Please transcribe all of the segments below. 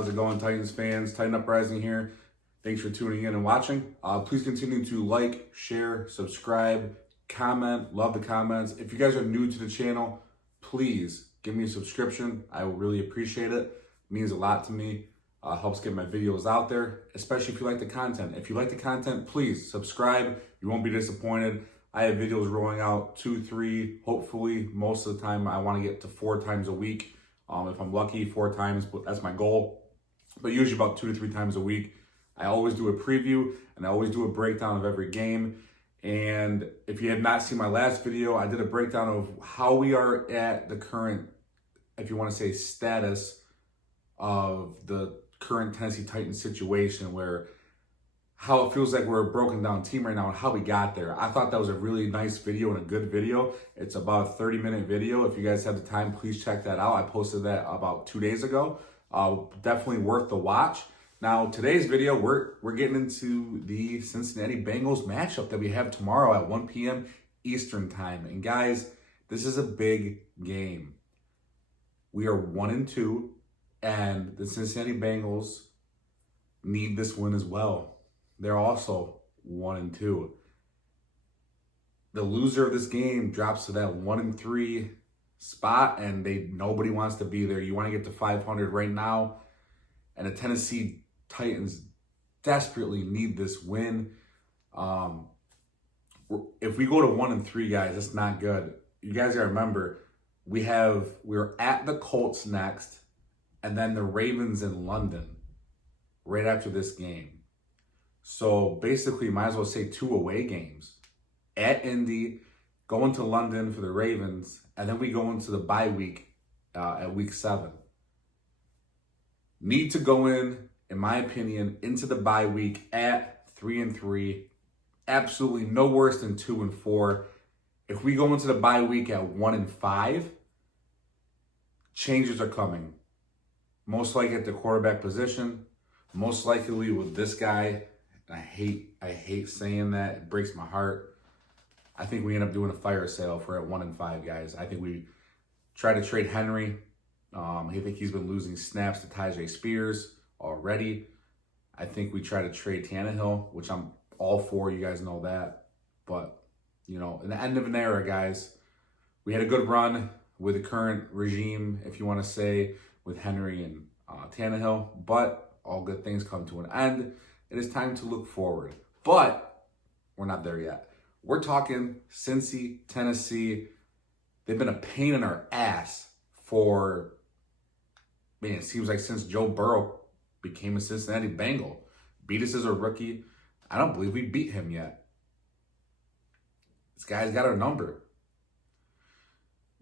how's it going, Titans fans? Titan Uprising here. Thanks for tuning in and watching. Please continue to like, share, subscribe, comment. Love the comments. If you guys are new to the channel, please give me a subscription. I will really appreciate it. It means a lot to me. Helps get my videos out there, especially if you like the content. If you like the content, please subscribe. You won't be disappointed. I have videos rolling out 2, 3, hopefully most of the time. I want to get to 4 times a week. If I'm lucky, 4 times, but that's my goal. But usually about 2 to 3 times a week. I always do a preview and I always do a breakdown of every game. And if you have not seen my last video, I did a breakdown of how we are at the current, if you want to say, status of the current Tennessee Titans situation, where how it feels like we're a broken down team right now and how we got there. I thought that was a really nice video and a good video. It's about a 30-minute video. If you guys have the time, please check that out. I posted that about 2 days ago. Definitely worth the watch. Now, today's video, we're getting into the Cincinnati Bengals matchup that we have tomorrow at 1 p.m. Eastern time. And guys, this is a big game. We are 1-2, and the Cincinnati Bengals need this win as well. They're also 1-2. The loser of this game drops to that 1-3 spot, and nobody wants to be there. You want to get to 500 right now, and the Tennessee Titans desperately need this win. If we go to 1-3, guys, that's not good. You guys gotta remember, we're at the Colts next, and then the Ravens in London right after this game. So basically, might as well say 2 away games. At Indy, going to London for the Ravens, and then we go into the bye week at week 7. Need to go in my opinion, into the bye week at 3-3. Absolutely no worse than 2-4. If we go into the bye week at 1-5, changes are coming. Most likely at the quarterback position. Most likely with this guy. I hate saying that. It breaks my heart. I think we end up doing a fire sale if we're at 1-5, guys. I think we try to trade Henry. I think he's been losing snaps to Tyjae Spears already. I think we try to trade Tannehill, which I'm all for. You guys know that. But, you know, in the end of an era, guys, we had a good run with the current regime, if you want to say, with Henry and Tannehill. But all good things come to an end. It is time to look forward. But we're not there yet. We're talking Cincy, Tennessee. They've been a pain in our ass for, man, it seems like since Joe Burrow became a Cincinnati Bengal. Beat us as a rookie. I don't believe we beat him yet. This guy's got our number.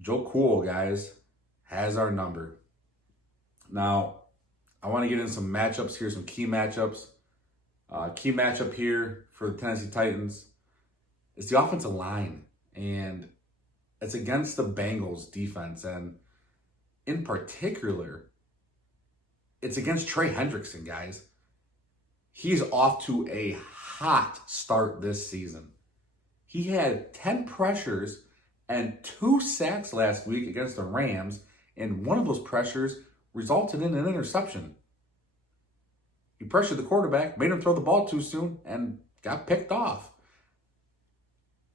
Joe Cool, guys, has our number. Now, I want to get into some matchups here, some key matchups. Key matchup here for the Tennessee Titans is the offensive line, and it's against the Bengals defense, and in particular, it's against Trey Hendrickson, guys. He's off to a hot start this season. He had 10 pressures and 2 sacks last week against the Rams, and one of those pressures resulted in an interception. He pressured the quarterback, made him throw the ball too soon, and got picked off.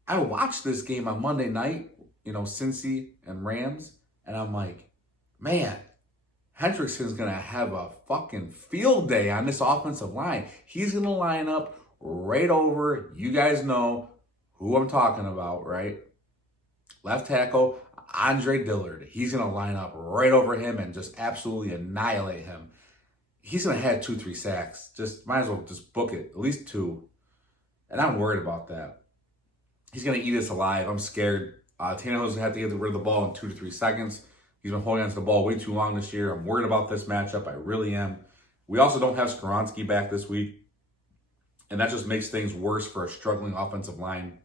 I watched this game on Monday night, Cincy and Rams, and I'm like, man, Hendrickson's going to have a fucking field day on this offensive line. He's going to line up right over, you guys know who I'm talking about, right? Left tackle, Andre Dillard. He's going to line up right over him and just absolutely annihilate him. He's going to have 2-3 sacks. Just might as well just book it, at least 2. And I'm worried about that. He's going to eat us alive. I'm scared. Tannehill's going to have to get rid of the ball in 2 to 3 seconds. He's been holding onto the ball way too long this year. I'm worried about this matchup. I really am. We also don't have Skoronski back this week. And that just makes things worse for a struggling offensive line.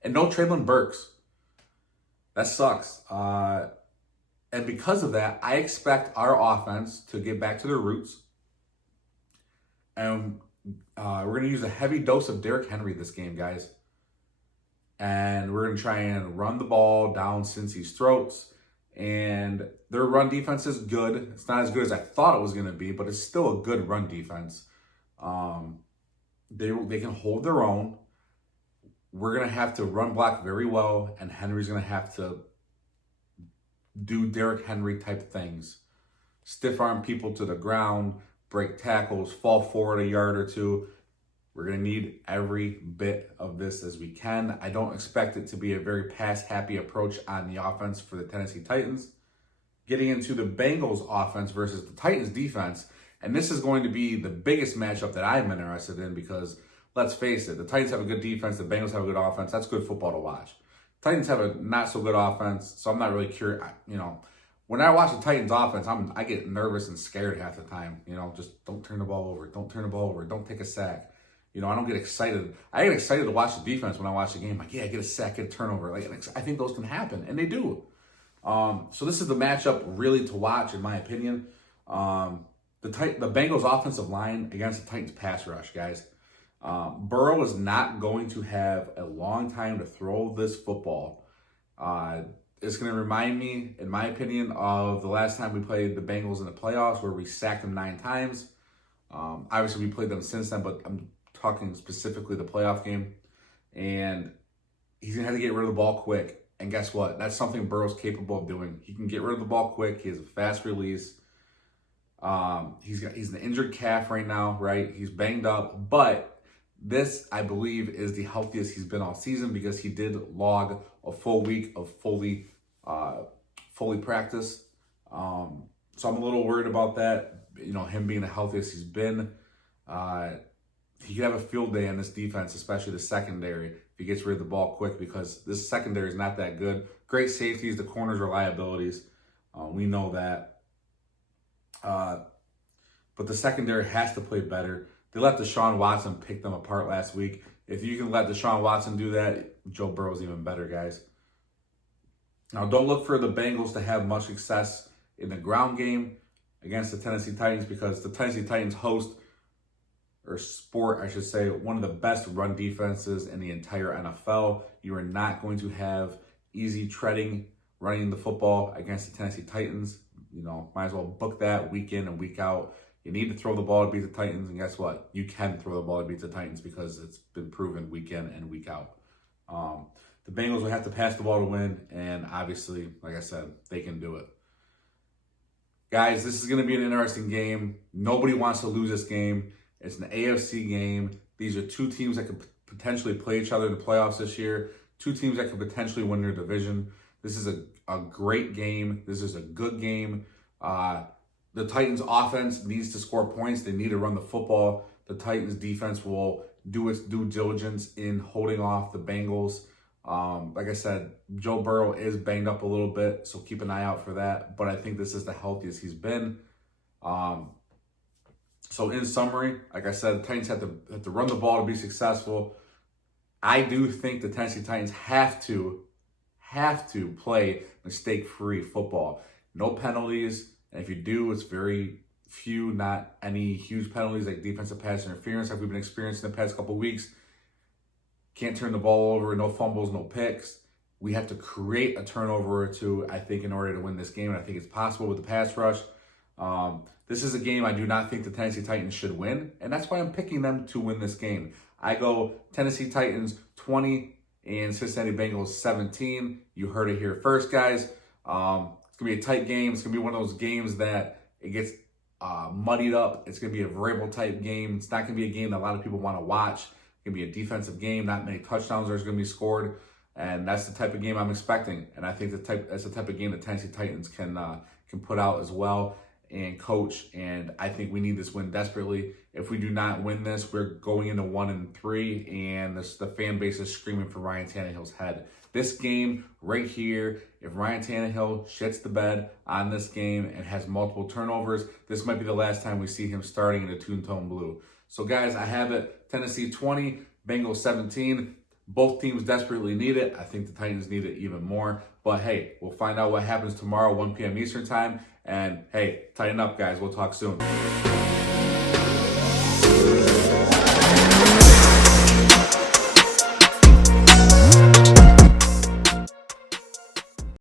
And no Treylon Burks. That sucks. And because of that, I expect our offense to get back to their roots. And we're going to use a heavy dose of Derrick Henry this game, guys. And we're going to try and run the ball down Cincy's throats. And their run defense is good. It's not as good as I thought it was going to be, but it's still a good run defense. They can hold their own. We're going to have to run block very well, and Henry's going to have to do Derrick Henry type things. Stiff arm people to the ground, break tackles, fall forward a yard or two. We're going to need every bit of this as we can. I don't expect it to be a very pass-happy approach on the offense for the Tennessee Titans. Getting into the Bengals offense versus the Titans defense, and this is going to be the biggest matchup that I'm interested in because, let's face it, the Titans have a good defense, the Bengals have a good offense. That's good football to watch. Titans have a not-so-good offense, so I'm not really curious. When I watch the Titans offense, I get nervous and scared half the time. Just don't turn the ball over. Don't turn the ball over. Don't take a sack. I don't get excited. I get excited to watch the defense when I watch the game. Like, yeah, get a sack, get a turnover. I think those can happen, and they do. So this is the matchup really to watch, in my opinion. The Bengals offensive line against the Titans pass rush, guys. Burrow is not going to have a long time to throw this football. It's going to remind me, in my opinion, of the last time we played the Bengals in the playoffs where we sacked them 9 times. Obviously, we played them since then, but I'm talking specifically the playoff game. And he's going to have to get rid of the ball quick. And guess what? That's something Burrow's capable of doing. He can get rid of the ball quick. He has a fast release. He's an injured calf right now, right? He's banged up. But this, I believe, is the healthiest he's been all season because he did log a full week of fully practiced. So I'm a little worried about that. Him being the healthiest he's been. He could have a field day on this defense, especially the secondary, if he gets rid of the ball quick, because this secondary is not that good. Great safeties, the corners are liabilities. We know that. But the secondary has to play better. They let Deshaun Watson pick them apart last week. If you can let Deshaun Watson do that, Joe Burrow's even better, guys. Now, don't look for the Bengals to have much success in the ground game against the Tennessee Titans because the Tennessee Titans host, or sport, I should say, one of the best run defenses in the entire NFL. You are not going to have easy treading running the football against the Tennessee Titans. Might as well book that week in and week out. You need to throw the ball to beat the Titans, and guess what? You can throw the ball to beat the Titans because it's been proven week in and week out. The Bengals will have to pass the ball to win, and obviously, like I said, they can do it. Guys, this is going to be an interesting game. Nobody wants to lose this game. It's an AFC game. These are 2 teams that could potentially play each other in the playoffs this year. 2 teams that could potentially win their division. This is a great game. This is a good game. The Titans offense needs to score points. They need to run the football. The Titans defense will do its due diligence in holding off the Bengals. Like I said, Joe Burrow is banged up a little bit, so keep an eye out for that. But I think this is the healthiest he's been. So in summary, like I said, the Titans have to run the ball to be successful. I do think the Tennessee Titans have to play mistake-free football. No penalties, and if you do, it's very few, not any huge penalties like defensive pass interference like we've been experiencing the past couple of weeks. Can't turn the ball over, no fumbles, no picks. We have to create a turnover or 2, I think, in order to win this game, and I think it's possible with the pass rush. This is a game I do not think the Tennessee Titans should win, and that's why I'm picking them to win this game. I go Tennessee Titans 20 and Cincinnati Bengals 17. You heard it here first, guys. It's going to be a tight game. It's going to be one of those games that it gets muddied up. It's going to be a variable type game. It's not going to be a game that a lot of people want to watch. It's going to be a defensive game. Not many touchdowns are going to be scored, and that's the type of game I'm expecting. And I think that's the type of game the Tennessee Titans can put out as well and coach, and I think we need this win desperately. If we do not win this, we're going into 1-3, and the fan base is screaming for Ryan Tannehill's head. This game right here, if Ryan Tannehill shits the bed on this game and has multiple turnovers, this might be the last time we see him starting in the two-tone blue. So guys, I have it, Tennessee 20, Bengals 17. Both teams desperately need it. I think the Titans need it even more. But hey, we'll find out what happens tomorrow, 1 p.m. Eastern time. And hey, tighten up, guys. We'll talk soon.